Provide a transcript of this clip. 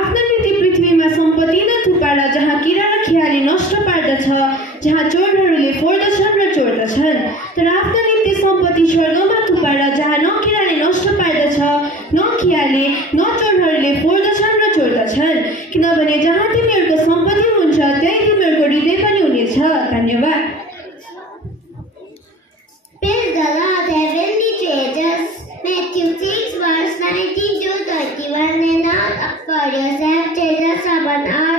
आफ्ना निम्ति पृथ्वीमा सम्पत्ति न थुपाएर जहाँ किरा र खियाले नष्ट पार्दछ जहाँ चोरहरूले फोर्दछन् र चोर्दछन् तर आफ्ना निम्ति सम्पत्ति स्वर्गमा थुपाएर जहाँ न किराले नष्ट पार्दछ न खियाले न चोरहरूले फोर्दछन् र चोर्दछन् किनभने जहाँ तिमीहरूको सम्पत्ति हुन्छ त्यही तिमीहरूको हृदय पनि हुनेछ धन्यवाद Praise the Lord, heavenly treasures. Matthew 6 verse 19 to 21. And not for yourself treasures upon earth